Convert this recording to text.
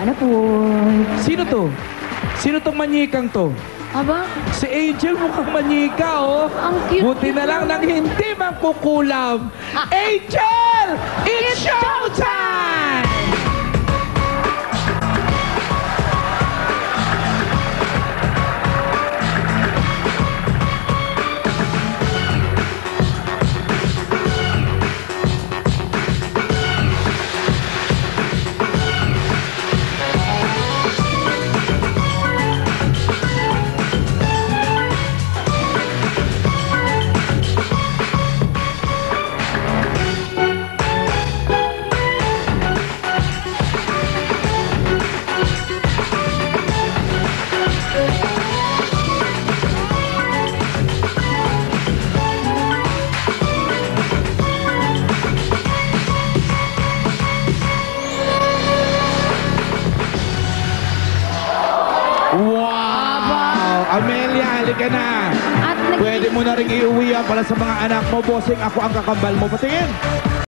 Ano po? Sino to? Sino tong manyikang to? Aba, Si Angel mukhang manyika, oh. ang cute. Buti na lang nang hindi mangkukulam. Angel! It's showtime! Wow! Amelia, halika na. At Pwede mo na rin iuwi yan para sa mga anak mo. Bossing, ako ang kakambal mo. Patingin!